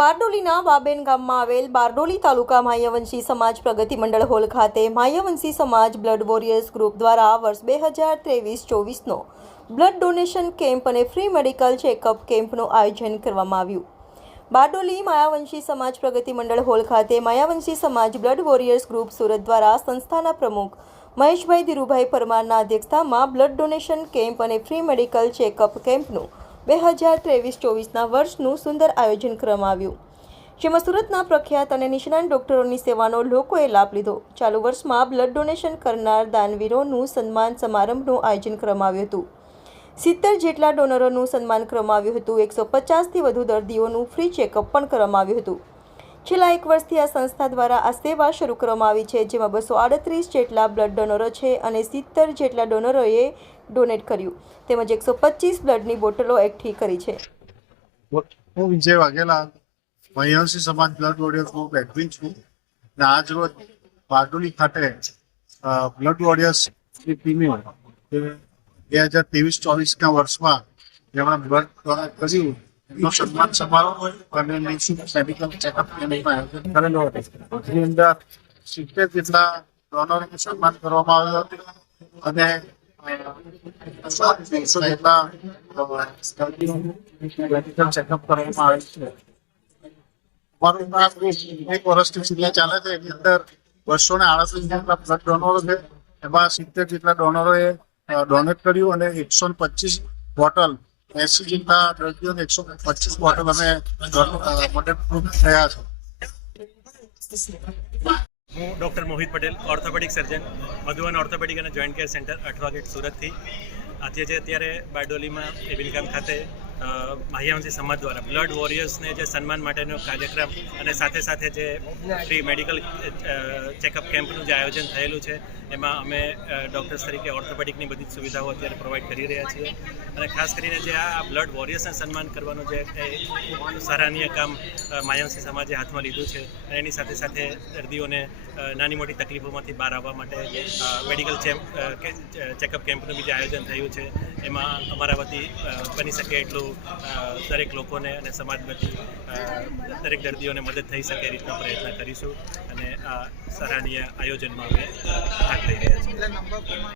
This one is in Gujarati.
બારડોલીના વાબેન ગામમાં આવેલ બારડોલી તાલુકા માયાવંશી સમાજ પ્રગતિ મંડળ હોલ ખાતે માયાવંશી સમાજ બ્લડ વોરિયર્સ ગ્રુપ દ્વારા વર્ષ 2023-24નો બ્લડ ડોનેશન કેમ્પ અને ફ્રી મેડિકલ ચેકઅપ કેમ્પનું આયોજન કરવામાં આવ્યું। બારડોલી માયાવંશી સમાજ પ્રગતિ મંડળ હોલ ખાતે માયાવંશી સમાજ બ્લડ વોરિયર્સ ગ્રુપ સુરત દ્વારા સંસ્થાના પ્રમુખ મહેશભાઈ ધીરુભાઈ પરમારના અધ્યક્ષતામાં બ્લડ ડોનેશન કેમ્પ અને ફ્રી મેડિકલ ચેકઅપ કેમ્પનું 2023-24ના વર્ષનું સુંદર આયોજન કરવામાં આવ્યું, જેમાં સુરતના પ્રખ્યાત અને નિષ્ણાત ડોક્ટરોની સેવાનો લોકોએ લાભ લીધો। ચાલુ વર્ષમાં બ્લડ ડોનેશન કરનાર દાનવીરોનું સન્માન સમારંભનું આયોજન કરવામાં આવ્યું હતું। 70 જેટલા ડોનરોનું સન્માન કરવામાં આવ્યું હતું। 150થી વધુ દર્દીઓનું ફ્રી ચેકઅપ પણ કરવામાં આવ્યું હતું। છેલ્લા 1 વર્ષથી આ સંસ્થા દ્વારા આ સેવા શરૂ કરવામાં આવી છે, જેમાં 238 જેટલા બ્લડ ડોનરો છે અને 70 જેટલા ડોનરોએ ડોનેટ કર્યું, તેમજ 125 બ્લડની બોટલો એકઠી કરી છે। હું વિજય વાઘેલા માયાવંશી સમાજ બ્લડ વોરિયર્સ ગ્રુપ એડમિન છું અને આજ રોજ બારડોલી ખાતે બ્લડ વોરિયર્સ ટીમે 2023-24ના વર્ષમાં જેમણે બ્લડ ડોનેટ કર્યું એનો સન્માન સમારોહ અને નિઃશુલ્ક મેડિકલ ચેકઅપ કેમ્પનું આયોજન કરેલો હતો। જેની અંદર 70 જેટલા ડોનરોનું સન્માન કરવામાં આવ્યું હતું અને 200 જેટલા મેડિકલ ચેકઅપ કરવામાં આવે છે। અમારું કામ 1 વર્ષથી છેલ્લા ચાલે છે। એની અંદર 238 જેટલા બ્લડ ડોનરો છે, એમાં 70 જેટલા ડોનરોએ ડોનેટ કર્યું અને 125 બોટલ 80 જેટલા દર્દીઓને 125 બોટલ અમે મદદરૂપ થયા છે। હું doctor Mohit Patel, orthopaedic surgeon, Madhuvan orthopaedic અને જોઈન્ટ કેર સેન્ટર 8 વાગેટ સુરતથી। અત્યારે બારડોલીમાં એબિલગામ ખાતે માયાવંશી સમાજ દ્વારા બ્લડ વોરિયર્સને જે સન્માન માટેનો કાર્યક્રમ અને સાથે જે ફ્રી મેડિકલ ચેકઅપ કેમ્પનું જે આયોજન થયેલું છે, એમાં અમે ડૉક્ટર્સ તરીકે ઓર્થોપેડિકની બધી જ સુવિધાઓ અત્યારે પ્રોવાઈડ કરી રહ્યા છીએ અને ખાસ કરીને જે આ બ્લડ વોરિયર્સને સન્માન કરવાનું જે સરાહનીય કામ માયાવંશી સમાજે હાથમાં લીધું છે અને એની સાથે દર્દીઓને નાની મોટી તકલીફોમાંથી બહાર આવવા માટે મેડિકલ ચેકઅપ કેમ્પનું બી જે આયોજન થયું છે, એમાં અમારા વતી બની શકે એટલું દરેક લોકોને અને સમાજમાંથી દરેક દર્દીઓને મદદ થઈ શકે એ રીતનો પ્રયત્ન કરીશું અને આ સરાહનીય આયોજનમાં અમે ભાગ લઈ રહ્યા છીએ।